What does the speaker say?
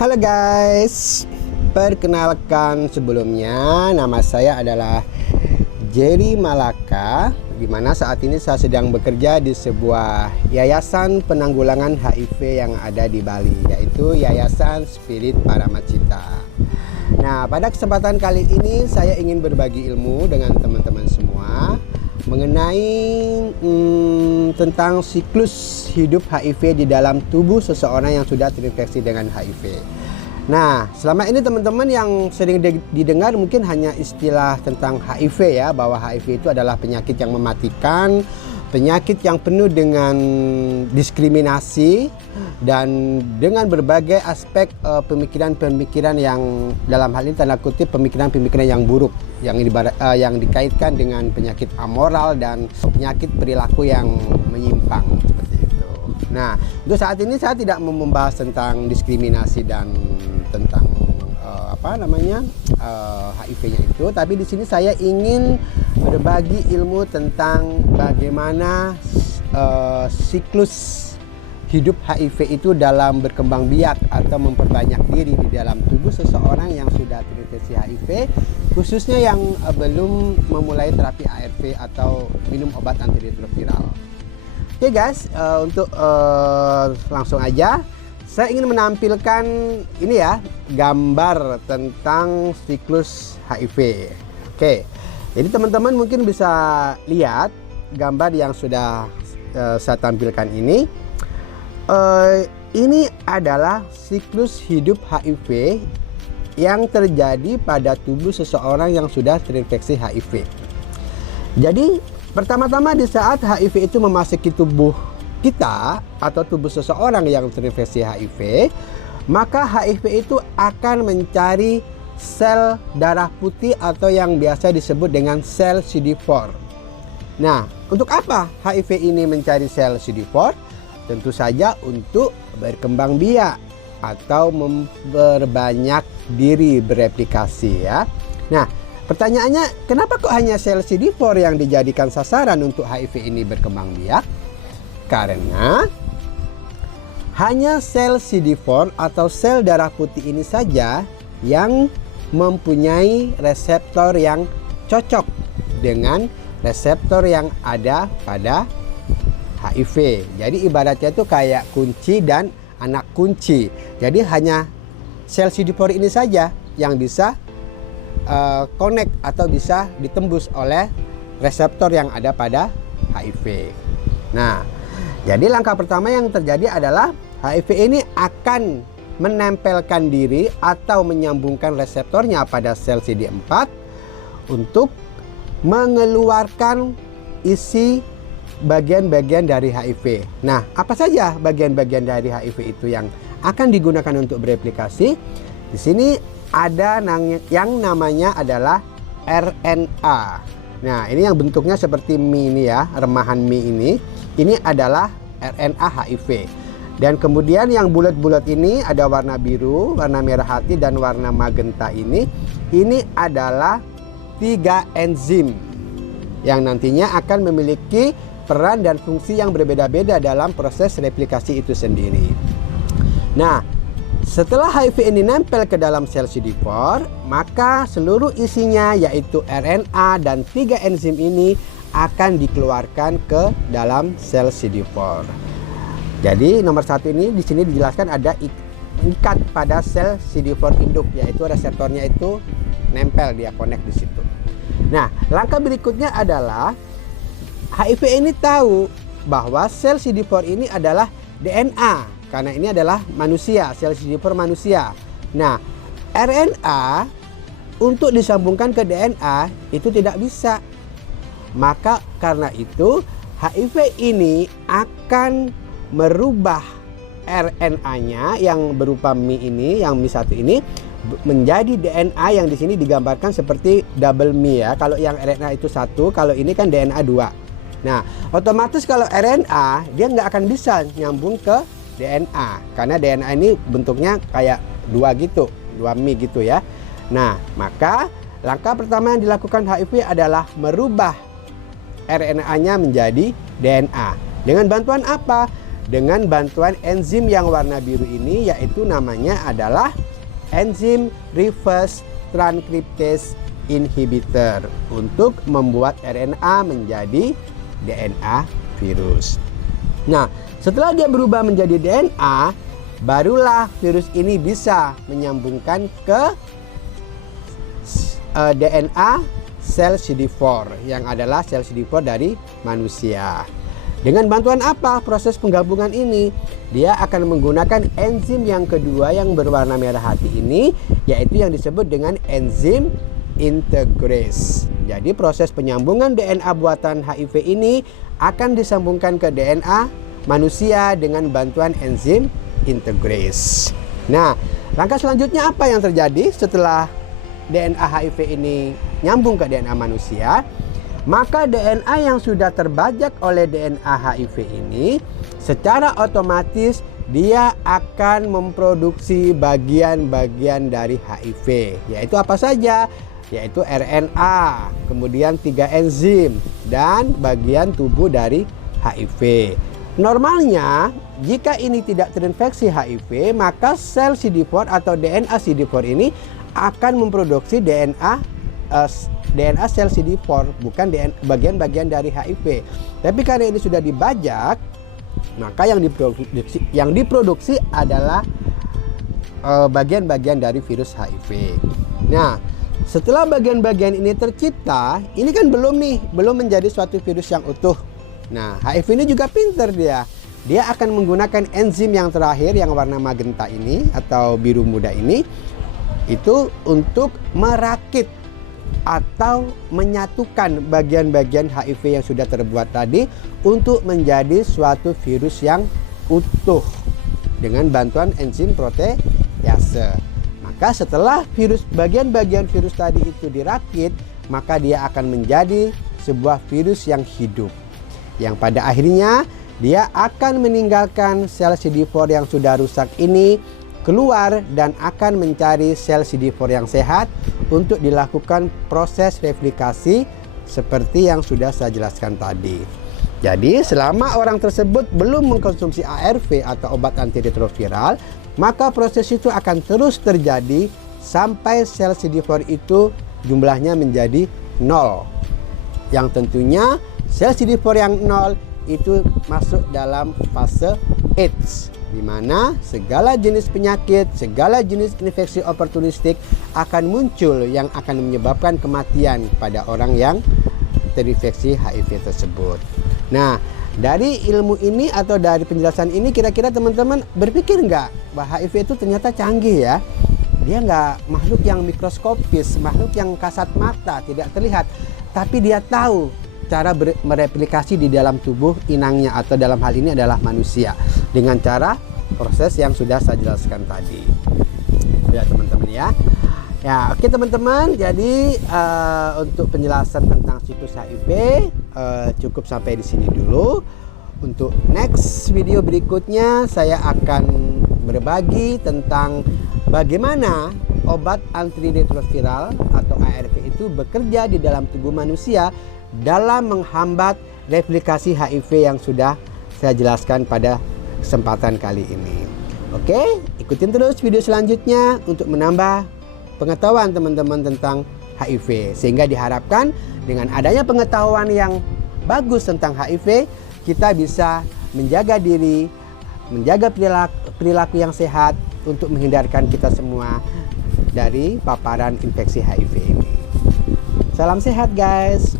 Halo guys, perkenalkan sebelumnya nama saya adalah Jerry Malaka, di mana saat ini saya sedang bekerja di sebuah yayasan penanggulangan HIV yang ada di Bali, yaitu Yayasan Spirit Paramacita. Nah, pada kesempatan kali ini saya ingin berbagi ilmu dengan teman-teman semua mengenai tentang siklus hidup HIV di dalam tubuh seseorang yang sudah terinfeksi dengan HIV. Nah, selama ini teman-teman yang sering didengar mungkin hanya istilah tentang HIV ya, bahwa HIV itu adalah penyakit yang mematikan, penyakit yang penuh dengan diskriminasi dan dengan berbagai aspek pemikiran-pemikiran yang dalam hal ini tanda kutip pemikiran-pemikiran yang buruk yang dikaitkan dengan penyakit amoral dan penyakit perilaku yang menyimpang seperti itu. Nah, untuk saat ini saya tidak mau membahas tentang diskriminasi dan tentang HIV-nya itu, tapi di sini saya ingin berbagi ilmu tentang bagaimana siklus hidup HIV itu dalam berkembang biak atau memperbanyak diri di dalam tubuh seseorang yang sudah terinfeksi HIV, khususnya yang belum memulai terapi ARV atau minum obat antiretroviral. Oke guys, untuk langsung aja saya ingin menampilkan ini ya, gambar tentang siklus HIV. Oke, jadi teman-teman mungkin bisa lihat gambar yang sudah saya tampilkan ini. Ini adalah siklus hidup HIV yang terjadi pada tubuh seseorang yang sudah terinfeksi HIV. Jadi pertama-tama di saat HIV itu memasuki tubuh kita atau tubuh seseorang yang terinfeksi HIV, maka HIV itu akan mencari sel darah putih atau yang biasa disebut dengan sel CD4. Nah, untuk apa HIV ini mencari sel CD4? Tentu saja untuk berkembang biak atau memperbanyak diri bereplikasi ya. Nah, pertanyaannya, kenapa kok hanya sel CD4 yang dijadikan sasaran untuk HIV ini berkembang biak? Karena hanya sel CD4 atau sel darah putih ini saja yang mempunyai reseptor yang cocok dengan reseptor yang ada pada HIV. Jadi ibaratnya itu kayak kunci dan anak kunci. Jadi hanya sel CD4 ini saja yang bisa connect atau bisa ditembus oleh reseptor yang ada pada HIV. Nah, jadi langkah pertama yang terjadi adalah HIV ini akan menempelkan diri atau menyambungkan reseptornya pada sel CD4 untuk mengeluarkan isi bagian-bagian dari HIV. Nah, apa saja bagian-bagian dari HIV itu yang akan digunakan untuk bereplikasi? Di sini ada yang namanya adalah RNA. Nah, ini yang bentuknya seperti mie ini ya, remahan mie ini. Ini adalah RNA HIV. Dan kemudian yang bulat-bulat ini ada warna biru, warna merah hati, dan warna magenta ini. Ini adalah 3 enzim yang nantinya akan memiliki peran dan fungsi yang berbeda-beda dalam proses replikasi itu sendiri. Nah, setelah HIV ini nempel ke dalam sel CD4, maka seluruh isinya yaitu RNA dan 3 enzim ini akan dikeluarkan ke dalam sel CD4. Jadi nomor 1 ini di sini dijelaskan ada ikat pada sel CD4 induk, yaitu reseptornya itu nempel, dia connect di situ. Nah, langkah berikutnya adalah HIV ini tahu bahwa sel CD4 ini adalah DNA, karena ini adalah manusia, sel CD4 manusia. Nah, RNA untuk disambungkan ke DNA itu tidak bisa. Maka karena itu HIV ini akan merubah RNA-nya yang berupa mie ini, yang mie 1 ini menjadi DNA yang di sini digambarkan seperti double mie ya. Kalau yang RNA itu 1, kalau ini kan DNA 2. Nah, otomatis kalau RNA dia nggak akan bisa nyambung ke DNA karena DNA ini bentuknya kayak 2 gitu, 2 mie gitu ya. Nah, maka langkah pertama yang dilakukan HIV adalah merubah RNA-nya menjadi DNA. Dengan bantuan apa? dengan bantuan enzim yang warna biru ini, yaitu namanya adalah enzim reverse transcriptase inhibitor untuk membuat RNA menjadi DNA virus. Nah, setelah dia berubah menjadi DNA, barulah virus ini bisa menyambungkan ke DNA sel CD4 yang adalah sel CD4 dari manusia. Dengan bantuan apa proses penggabungan ini? Dia akan menggunakan enzim yang kedua yang berwarna merah hati ini, yaitu yang disebut dengan enzim integrase. Jadi proses penyambungan DNA buatan HIV ini akan disambungkan ke DNA manusia dengan bantuan enzim integrase. Nah, langkah selanjutnya apa yang terjadi setelah DNA HIV ini nyambung ke DNA manusia? Maka DNA yang sudah terbajak oleh DNA HIV ini secara otomatis dia akan memproduksi bagian-bagian dari HIV. Yaitu apa saja? Yaitu RNA, kemudian 3 enzim, dan bagian tubuh dari HIV. Normalnya, jika ini tidak terinfeksi HIV, maka sel CD4 atau DNA CD4 ini akan memproduksi DNA sel CD4, bukan bagian-bagian dari HIV. Tapi karena ini sudah dibajak, maka yang diproduksi adalah bagian-bagian dari virus HIV. Nah, setelah bagian-bagian ini tercipta, ini kan belum menjadi suatu virus yang utuh. Nah, HIV ini juga pinter dia. Dia akan menggunakan enzim yang terakhir yang warna magenta ini atau biru muda ini, itu untuk merakit atau menyatukan bagian-bagian HIV yang sudah terbuat tadi untuk menjadi suatu virus yang utuh dengan bantuan enzim protease. Maka setelah bagian-bagian virus tadi itu dirakit, maka dia akan menjadi sebuah virus yang hidup, yang pada akhirnya dia akan meninggalkan sel CD4 yang sudah rusak ini, keluar dan akan mencari sel CD4 yang sehat untuk dilakukan proses replikasi seperti yang sudah saya jelaskan tadi. Jadi selama orang tersebut belum mengkonsumsi ARV atau obat antiretroviral, maka proses itu akan terus terjadi sampai sel CD4 itu jumlahnya menjadi 0. Yang tentunya sel CD4 yang 0 itu masuk dalam fase AIDS, di mana segala jenis penyakit, segala jenis infeksi oportunistik akan muncul yang akan menyebabkan kematian pada orang yang terinfeksi HIV tersebut. Nah, dari ilmu ini atau dari penjelasan ini, kira-kira teman-teman berpikir nggak bahwa HIV itu ternyata canggih ya? Dia nggak makhluk yang mikroskopis, makhluk yang kasat mata, tidak terlihat, tapi dia tahu cara mereplikasi di dalam tubuh inangnya atau dalam hal ini adalah manusia dengan cara proses yang sudah saya jelaskan tadi. Ya teman-teman ya. Ya oke teman-teman, jadi untuk penjelasan tentang siklus HIV cukup sampai di sini dulu. Untuk next video berikutnya saya akan berbagi tentang bagaimana obat antiretroviral atau ARV itu bekerja di dalam tubuh manusia dalam menghambat replikasi HIV yang sudah saya jelaskan pada kesempatan kali ini. Oke, ikutin terus video selanjutnya untuk menambah pengetahuan teman-teman tentang HIV, sehingga diharapkan dengan adanya pengetahuan yang bagus tentang HIV, kita bisa menjaga diri, menjaga perilaku yang sehat untuk menghindarkan kita semua dari paparan infeksi HIV ini. Salam sehat guys.